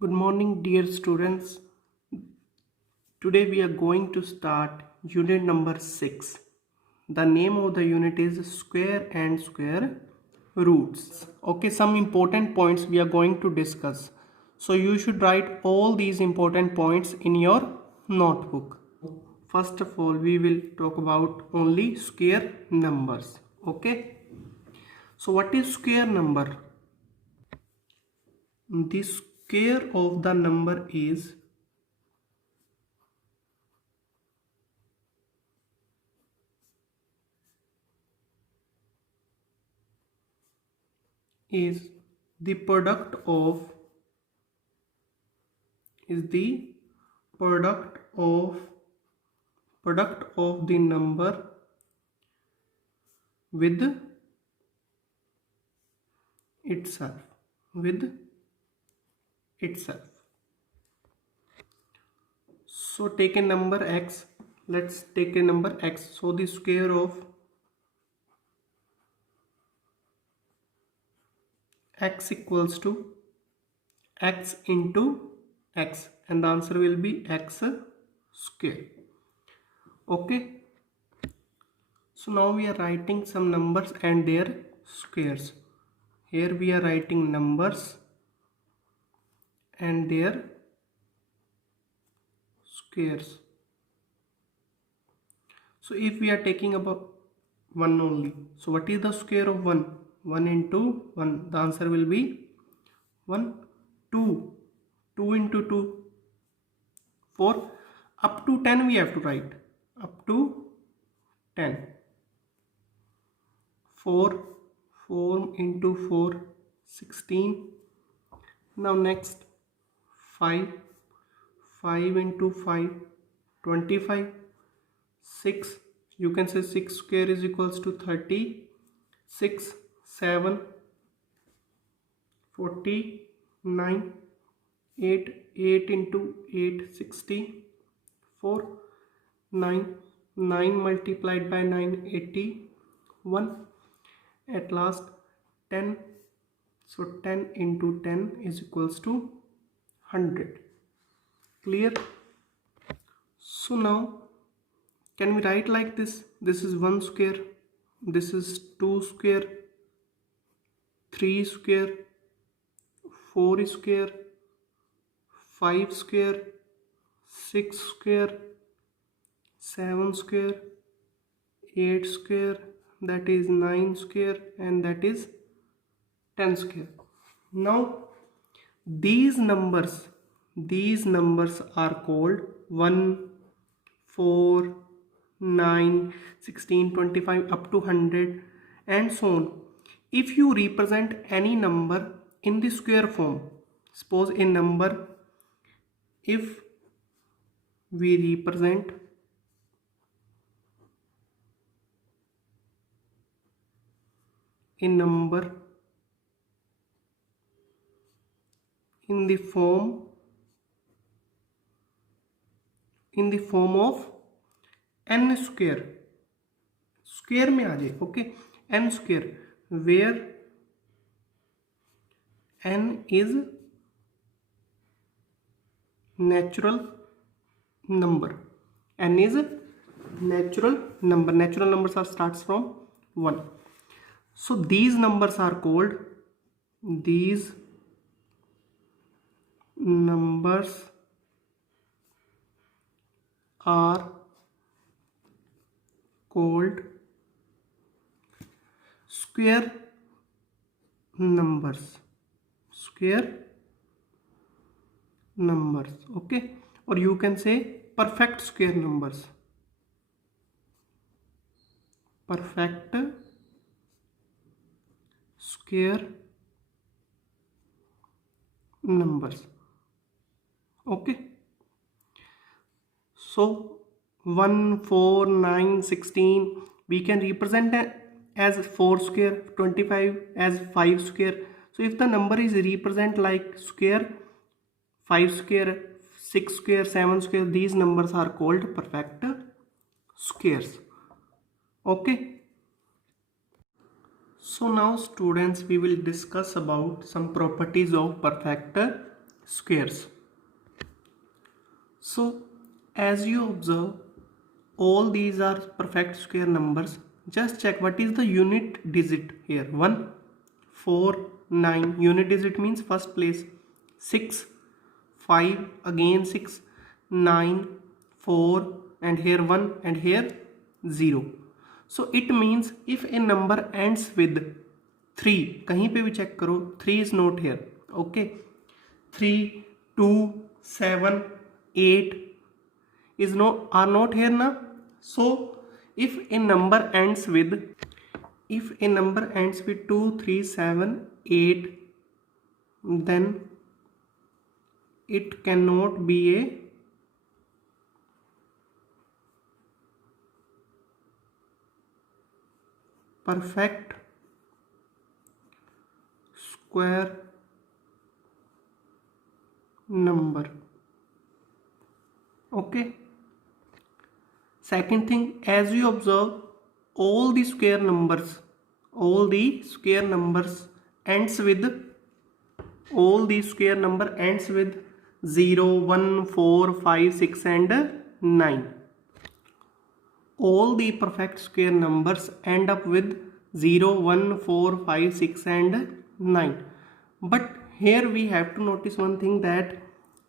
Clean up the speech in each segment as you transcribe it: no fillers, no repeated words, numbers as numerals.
Good morning, dear students. Today we are going to start unit number 6. The name of the unit is Square and Square Roots. Okay, some important points we are going to discuss. So you should write all these important points in your notebook. First of all, we will talk about only square numbers. Okay. So what is square number? The square of the number is the product of is the product of the number with itself. So take a number x. Let's take a number x. So the square of x equals to x into x, and the answer will be x square. Okay, so now we are writing some numbers and their squares. Here we are writing numbers and their squares. So if we are taking about 1 only, so what is the square of 1? 1 into 1, the answer will be 1. 2, 2 into 2, 4. Up to 10 we have to write, up to 10. 4, 4 into 4, 16. Now next 5, 5 into 5, 25. 6, you can say 6 square is equals to 30. 6, 7, 49. 8, 8 into 8, 60. 4, 9, 9 multiplied by 9, 81. At last 10, so 10 into 10 is equals to 100. Clear? So now can we write like this? This is 1 square, this is 2 square, 3 square, 4 square, 5 square, 6 square, 7 square, 8 square, that is 9 square, and that is 10 square. Now these numbers are called 1, 4, 9, 16, 25 up to 100 and so on. If you represent any number in the square form, suppose a number, if we represent a number in the form of n square, square में आ जाए, okay, n square, where n is natural number. N is natural number. Natural numbers are starts from 1. So these numbers are called square numbers, okay, or you can say perfect square numbers. Perfect square numbers, okay. So 1, 4, 9, 16 we can represent as 4 square, 25 as 5 square. So if the number is represent like square, 5 square, 6 square, 7 square, these numbers are called perfect squares, okay. So now students, we will discuss about some properties of perfect squares. So as you observe, all these are perfect square numbers. Just check what is the unit digit here. 1, 4, 9. Unit digit means first place. 6, 5, again 6, 9, 4, and here 1, and here 0. So it means if a number ends with 3, कहीं पे भी check करो, 3 is not here. Okay, 3, 2, 7, 8 is are not here now. So if a number ends with 2, 3, 7, 8, then it cannot be a perfect square number. Okay. Second thing, as you observe, all the square numbers ends with 0, 1, 4, 5, 6 and 9. All the perfect square numbers end up with 0, 1, 4, 5, 6 and 9. But here we have to notice one thing, that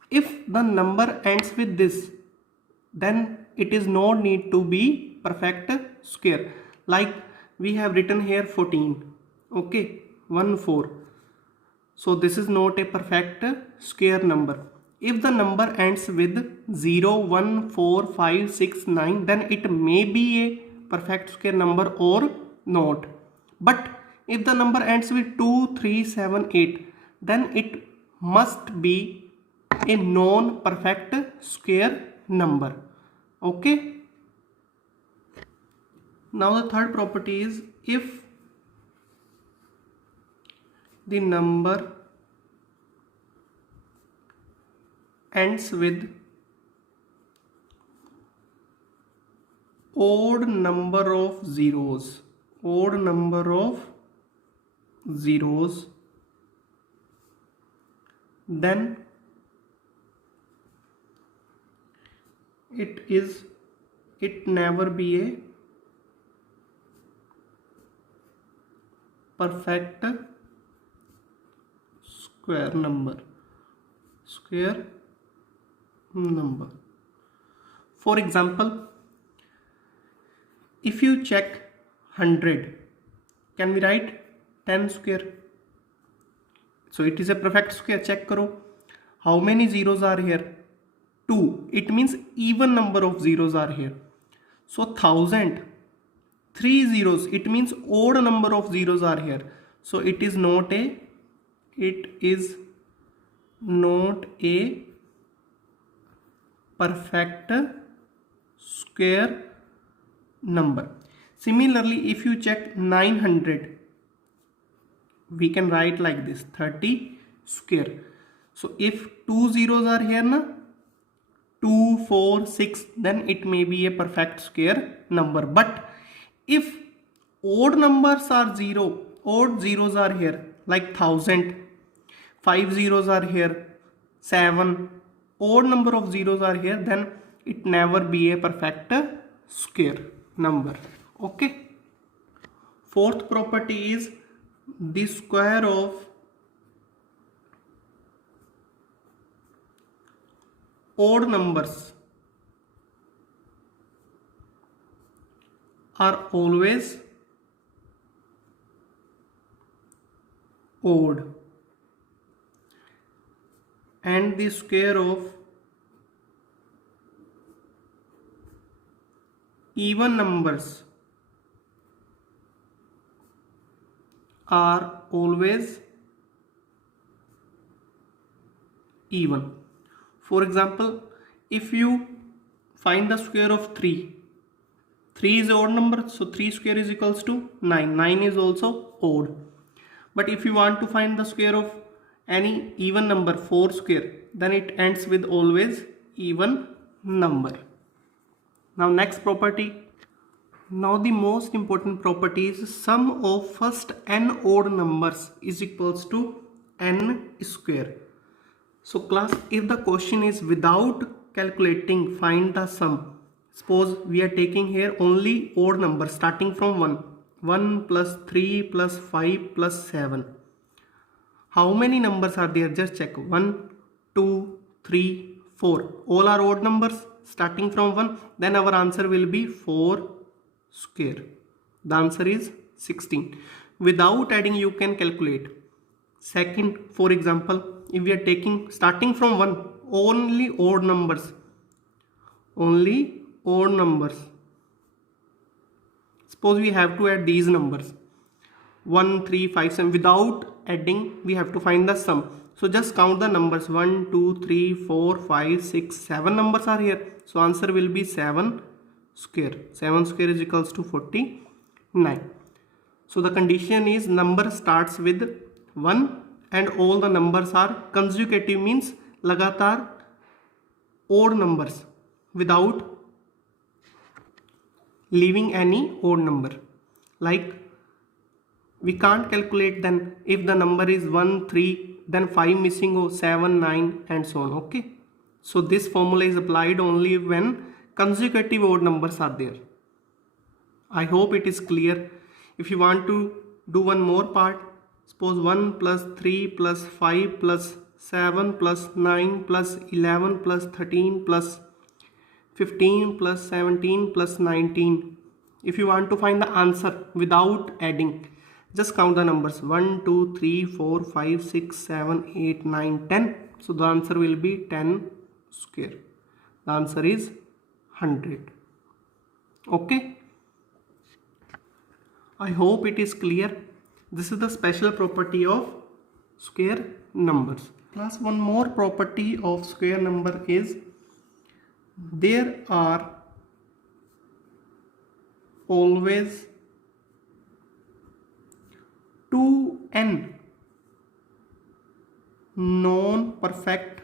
if the number ends with this, then it is no need to be perfect square. Like we have written here 14. Okay, 1, 4. So this is not a perfect square number. If the number ends with 0, 1, 4, 5, 6, 9, then it may be a perfect square number or not. But if the number ends with 2, 3, 7, 8, then it must be a non-perfect square number. Okay. Now the third property is, if the number ends with odd number of zeros, then it never be a perfect square number. For example, if you check 100, can we write 10 square? So it is a perfect square. Check karo, how many zeros are here? 2. It means even number of zeros are here. So 1000, 3 zeros, it means odd number of zeros are here. So it is not a perfect square number. Similarly, if you check 900, we can write like this, 30 square. So if 2 zeros are here na, 2, 4, 6, then it may be a perfect square number. But if odd numbers are odd zeros are here, like 1000, 5 zeros are here, 7, odd number of zeros are here, then it never be a perfect square number. Okay. Fourth property is, the square of odd numbers are always odd, and the square of even numbers are always even. For example, if you find the square of 3, 3 is an odd number, so 3 square is equals to 9. 9 is also odd. But if you want to find the square of any even number, 4 square, then it ends with always even number. Now next property. Now the most important property is, sum of first n odd numbers is equals to n square. So class, if the question is without calculating find the sum, suppose we are taking here only odd numbers starting from 1. 1 plus 3 plus 5 plus 7. How many numbers are there? Just check. 1, 2, 3, 4. All are odd numbers starting from 1. Then our answer will be 4 square. The answer is 16. Without adding you can calculate. Second, for example, if we are taking starting from 1, only odd numbers. Only odd numbers. Suppose we have to add these numbers. 1, 3, 5, 7. Without adding, we have to find the sum. So just count the numbers. 1, 2, 3, 4, 5, 6, 7 numbers are here. So answer will be 7 square. 7 square is equals to 49. So the condition is number starts with 1 and all the numbers are consecutive, means लगातार odd numbers without leaving any odd number. Like we can't calculate then if the number is 1, 3, then 5 missing or 7, 9 and so on. Okay. So this formula is applied only when consecutive odd numbers are there. I hope it is clear. If you want to do one more part, suppose 1 plus 3 plus 5 plus 7 plus 9 plus 11 plus 13 plus 15 plus 17 plus 19. If you want to find the answer without adding, just count the numbers. 1, 2, 3, 4, 5, 6, 7, 8, 9, 10. So the answer will be 10 square. The answer is 100. Okay. I hope it is clear. This is the special property of square numbers. Plus one more property of square number is there are always 2n non-perfect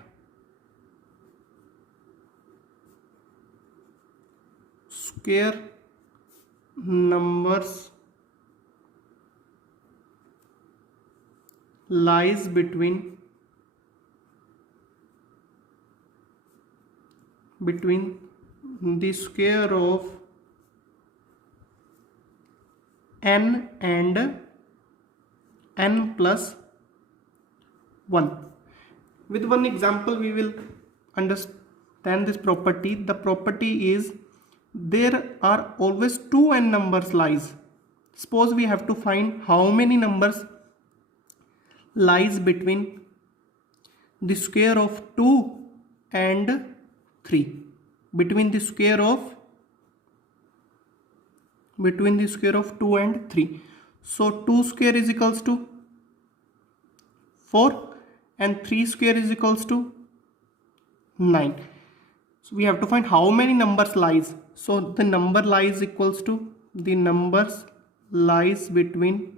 square numbers lies between the square of n and n plus 1. With one example we will understand this property. The property is there are always 2n numbers lies. Suppose we have to find how many numbers lies between the square of 2 and 3. Between the square of 2 and 3. So 2 square is equals to 4 and 3 square is equals to 9. So we have to find how many numbers lies. So the number lies equals to the numbers lies between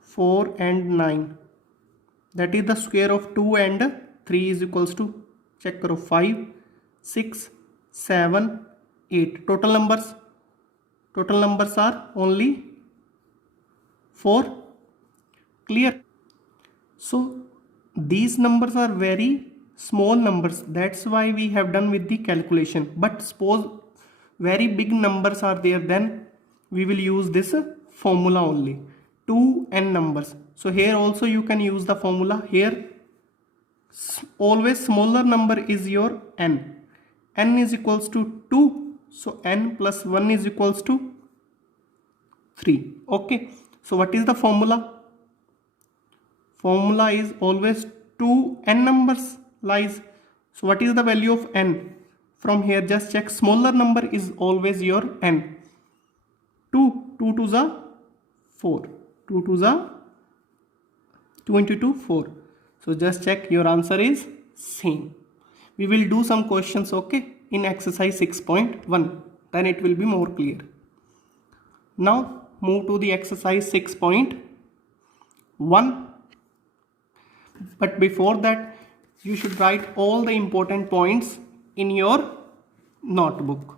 4 and 9. That is the square of 2 and 3 is equals to, check karo, 5, 6, 7, 8. Total numbers are only 4. Clear? So these numbers are very small numbers. That's why we have done with the calculation. But suppose very big numbers are there, then we will use this formula only. 2n numbers. So here also you can use the formula. Here always smaller number is your n. N is equals to 2. So n plus 1 is equals to 3. Okay. So what is the formula? Formula is always 2n numbers lies. So what is the value of n? From here just check, smaller number is always your n. 2 to the 4. 2 to the 2 into 2 4. So just check, your answer is same. We will do some questions, okay, in exercise 6.1. Then it will be more clear. Now move to the exercise 6.1. But before that, you should write all the important points in your notebook.